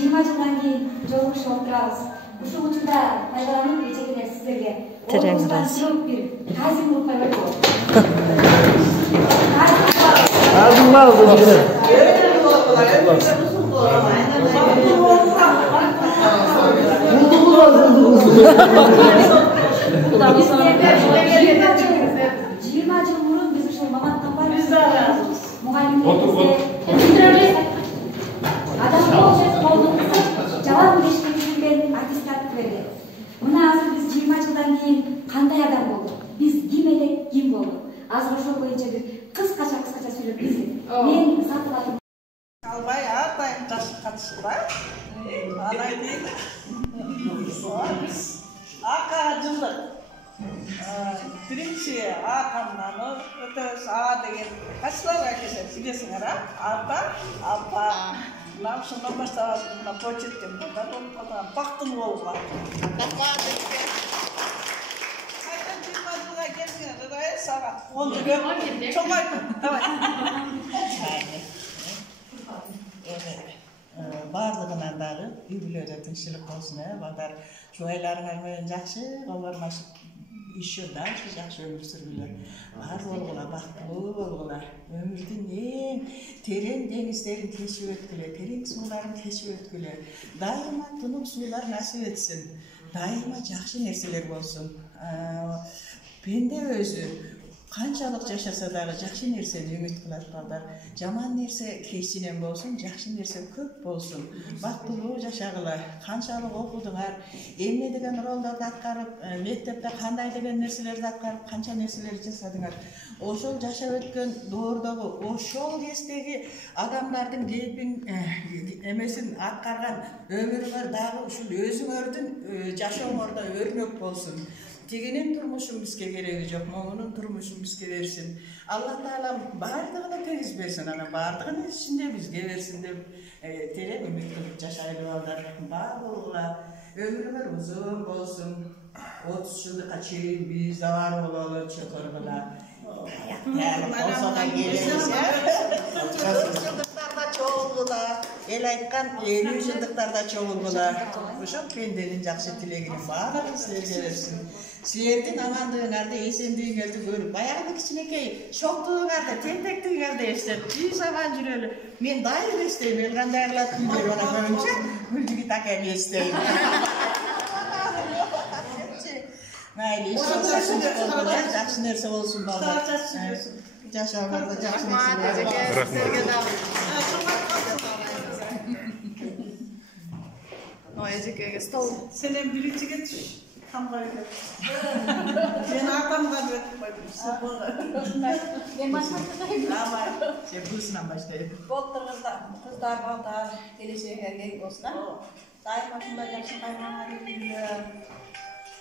20 жылдан кейін жолығышып отырабыз. Ушул учурда пайдаланып эжекелер сиздерге терең бир тазим кылып койбойт болот. Мына азыр биз 20 жылдан кийин кандай адам болдук? Биз ким элек, ким болдук? Азыр ошол боюнча бир кыскача сүйлөп берсек. Мен сатылатым. Албай атайын катышкыла. Анан кийин ака жылдык. Биринчи атамнамы өтө деген качыларга келет. Билесиңер, ата, апа. Нам шундан баштап мына почеттен бактын болуп баардыгынан дагы үй бүлөдө тынччылык болсун, балдар жубайларыңар менен жакшы, колдормашып еще дальше жакшы өмүр сүргүлөр. Бар болгула, бактылуу болгула. Өмүрдүн эң терең деңиздерин кечип өткүлө, терең сууларын кечип өткүлө. Дайыма тынук суулар насип этсин. Дайыма жакшы нерселер болсун. Пенде өзү канчалык жашаса дагы жакшы нерсени үмүт кылат балдар. Жаман нерсе кечинен болсун, жакшы нерсе көп болсун. Бактылуу жашагыла. Канчалык окудуңар, эмне деген ролдорду аткарып, мектепте кандай деген нерселерди аткарып, канча нерселерди жасадыңар. Ошол жашап өткөн доордогу, ошол кездеги адамдардын кейпин эмесин аткарган өмүрүңөр дагы ушул өзүңөрдүн жашооңордо өрнөк болсун. Тегенин турмушун бизге кереги жок, моңунун турмушун бизге берсин. Алла Таала бардыгына тегиз берсин, анан бардыгынын ичинде бизге берсин деп терең үмүт кылып жашайлы балдар. Бар болгула, өмүрүңөр узун болсун. 30 жылдыкка чейин биз бар бололу, чокоргула. Чогулгула, эл айткан 50 жылдыктарда чогулгула. Ошо пенденин жакшы тилегин баардыгын силерге берсин. Силердин амандыгыңарды, эсендигиңерди көрүп, баягы кичинекей шоктугуңарды, тентектигиңерди эстеп, биз аман жүрөлү. Мен дайым эстейм, эл кандай кылат күндө бана көрүнчү, Гүлжигит аканы эстейм. Майли, жакшы нерсе болсун балдар. Жашоңордо жакшы нерсе болсун. Эжекеге стол. Сенен биринчиге түш. Камга келет. Мен атамга өтүп койдум. Мен баштайм. Амай. Сен бусунан баштайм. Кыздар балдар келечегиге болсун. Дайыма ушундай жакшы каймана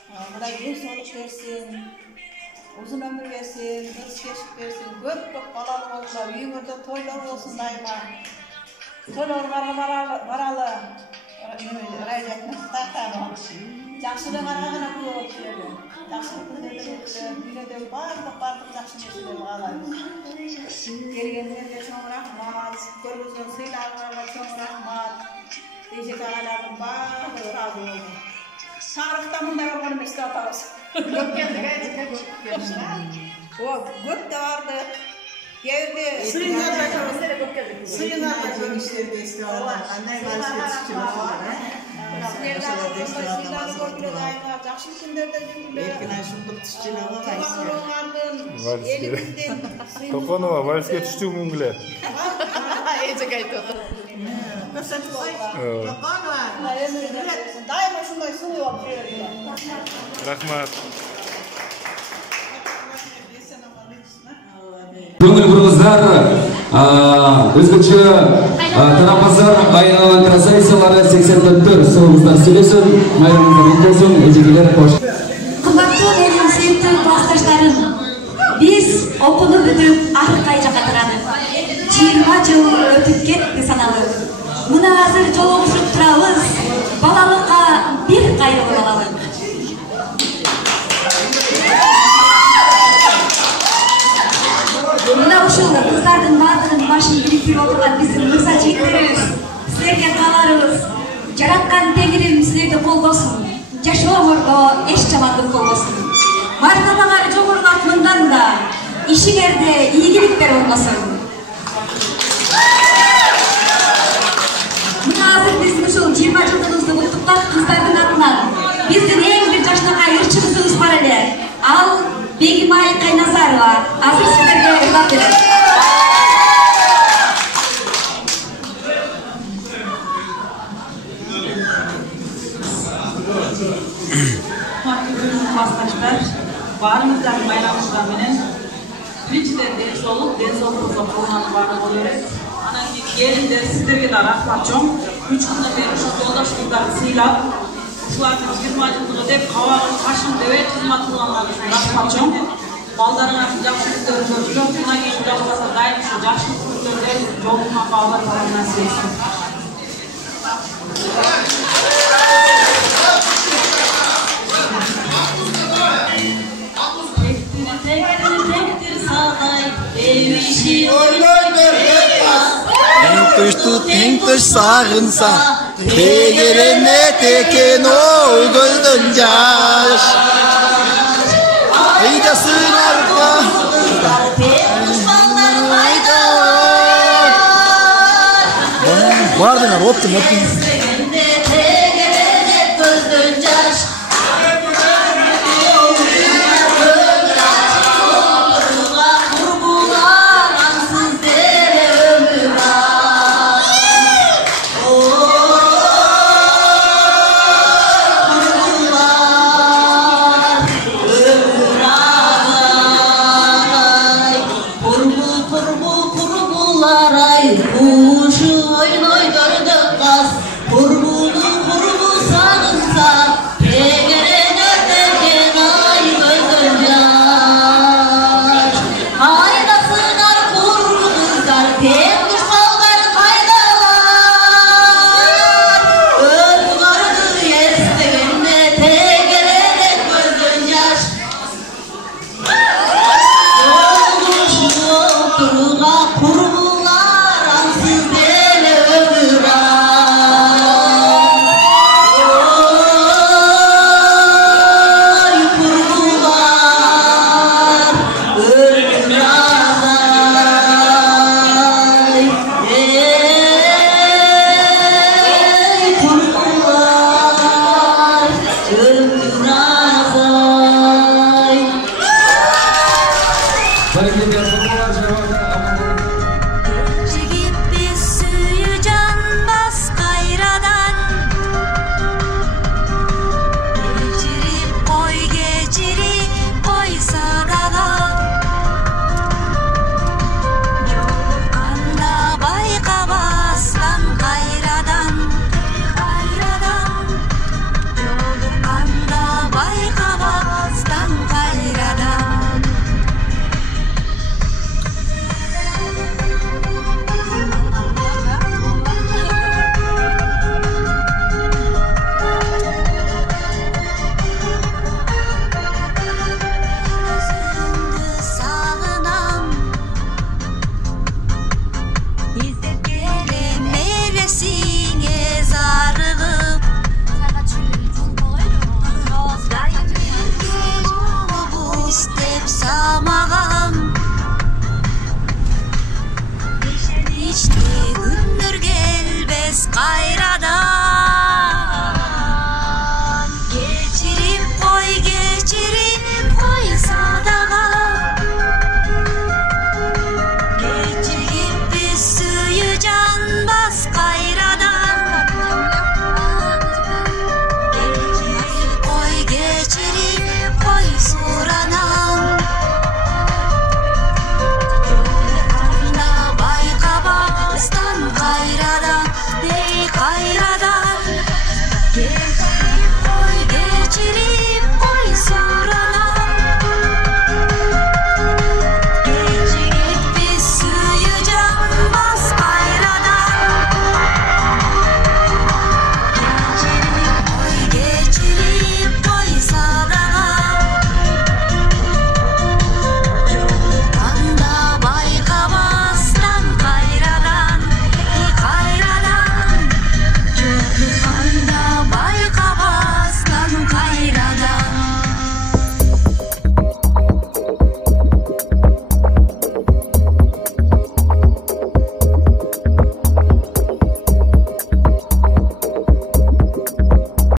Мындай денсаулык берсин, узун өмүр берсин, кечкешик берсин, көп балалы болсун, үйүңөрдө тойлор болсун дайыма. Тойлор баралы. Жакшылык аргагана көп болуп жүрөт. Жакшылык күндөрдө бардык жакшы нерселерди каалайбыз. Келгендерге чоң рахмат, көргөзгөн сыйларыңарга чоң рахмат. Эжек агалардын баардыгы ыраазы болду. Тарыхта мындай болгон эмес деп атабыз. Көп келдик, эжеке көп келдик. Көп да барды. Кээде сыйынар да көп келдик. Сыйынар да көп иштерди эстеп алган. Кандай жакшы күндөрдө жүргүлө. Эркин Айшулдук түшчүлөгү кайсы? Токонова вальске түштүк мүнгүлө. Эжек айтып отур. Дайыма ушундай сулуу болуп жүрөт. Рахмат. Көңүл буруңуздар, өзбекче тарапазар айналган красавицалары 84 соңуздар сүйлөсүн, майрамыңыздар болсун, эжекелер кош. Кымбаттуу менин сүйүктүү классташтарым, биз окууну бүтүп аркай жакка тарадык. 20 жыл өтүп кетти саналып. Мына азыр жолугушуп турабыз, балалыкка бир кайрылып алалы. Мына ушул кыздардын баардыгын башын бириктирип отурган биздин мырза жигиттерибиз, силерге кааларыбыз жараткан Теңирим силерди колдосун. Жашооңорго эч жамандык болбосун. Марtabаңар жогорулап мындан да ишиңерде ийгиликтер болбосун. Мына азыр биздин ушул 20 жылдыгыбызды куттуктап кыздардын атынан биздин эң бир жашнакай ырчы кызыбыз бар эле. Ал Бегимай Кайназарова. Азыр силерге ыйлап берет. Классташтар, баарыңыздардын байрамыңыздар менен биринчиден денсаулыгыңызга кылганы бар боло берет. Анан кийин келиндер сиздерге да рахмат чоң. 3 күндөн бери ушул жолдошуңуздарды сыйлап, ушулардын 20 жылдыгы деп кабагын кашым дебей кызмат кылгандар үчүн рахмат чоң. Балдарыңардын жакшы күндөрүндө жүрөт, мына кийин жалгаса дайым ушул жакшы күндөрдө жолугуңарга Алла таала насип этсин. Tengtuş sağınsa tegerene teken o gözden yaş Ayda sınarga Vardın optum